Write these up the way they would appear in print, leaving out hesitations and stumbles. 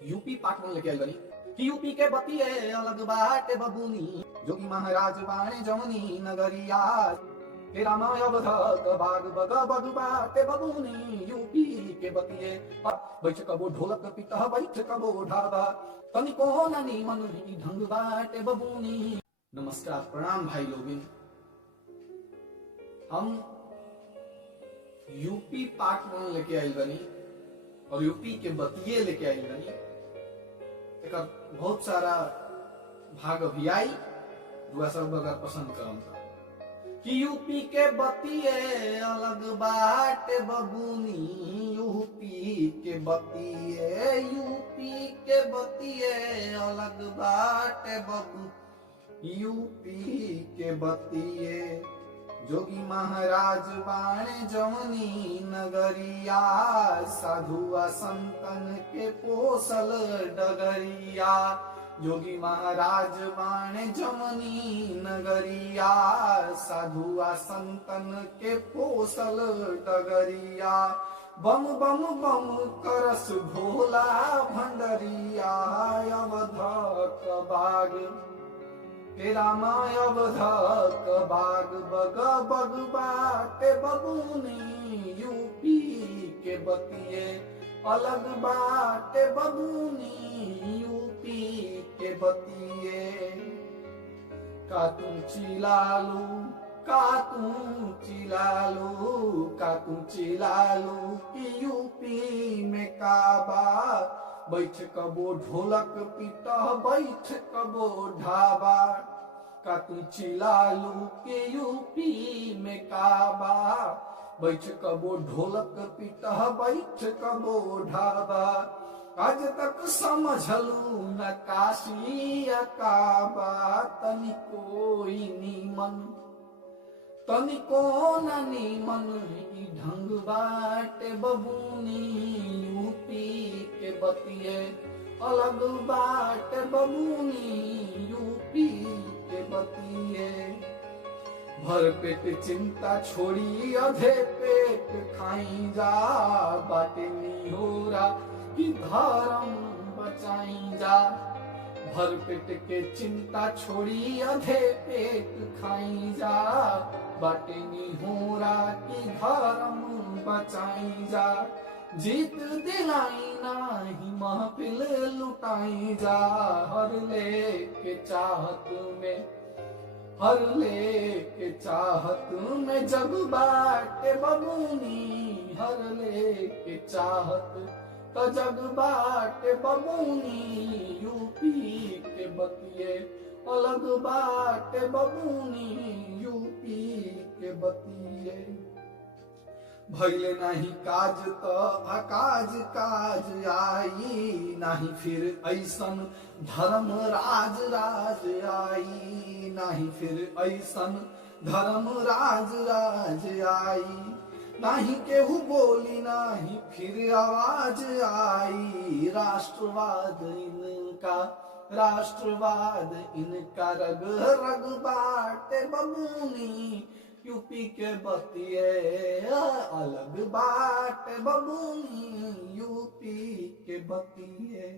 UP part 1 लेके आई बनी कि यूपी के बतिए अलग बाटे बबूनी, जोगी महाराज बाणे जमुनी नगरिया के रामाय बधक बाग बग बग बाटे बबूनी। यूपी के बतिए बैठ कबो ढोलक पिता बैठ कबो ढाबा, तनिको ननी मन ढंग बाटे बबूनी। नमस्कार, प्रणाम भाई लोगिन। हम यूपी पार्ट 1 लेके आई बनी और यूपी के बतिये लेके आई बनी। एक बहुत सारा भाग भी आई दुआ सब अगर पसंद करम कि यूपी के बतिये अलग बाटे बबूनी। यूपी के बतिये अलग बाटे बबू। यूपी के बतिये जोगी महाराज बाणे जमुनी नगरिया, साधुआ संतन के पोसल डगरिया। जोगी महाराज बाणे जमुनी नगरिया, साधुआ संतन के पोसल डगरिया। बम बम बम करस भोला भंडरिया, अवधक बाग रामाय बधक बाग बग बग बाटे बबूनी। यूपी के बतिये अलग बाटे बबूनी। यूपी के बतिये का तुम चिलालू कि यूपी में काबा बैठ कबो ढोलक पीटा बैठ कबो ढाबा। का तुम चिलालू के यूपी में काबा बैठ कबो ढोलक पीटा बैठ कबो ढाबा। आज तक समझलू न काशी काबा, तनिको न नीमन ई ढंग बाटे बबूनी। यूपी के बतिये अलग बाटे बबूनी। यूपी के बतिये भर पेट चिंता छोड़ी अधे पेट खाई जा, बाटे निहोरा कि धर्म बचाई जा। भर पेट के चिंता छोड़ी अधे पेट खाई जा, बाटे निहोरा कि धर्म बचाई जा। जीत दिलाई नाही महफिल लुटाई जा, हर ले के चाहत में जग बाटे बबूनी। हर ले के चाहत तो जग बाटे बबूनी। यूपी के बतिये अलग बाटे बबूनी। यूपी के बतिये भइले नाही काज तो अकाज काज आई, नाही फिर ऐसन धर्म राज आई। नाही फिर ऐसन धर्म राज आई। नाही केहू बोली नाही फिर आवाज आई। राष्ट्रवाद इनका रग रग बाटे बबूनी। यूपी के बतिये अलग बाटे बबूनी। यूपी के बतिये।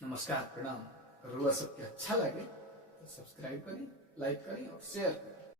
नमस्कार, प्रणाम। अगर सबके अच्छा लगे तो सब्सक्राइब करें, लाइक करें और शेयर करें।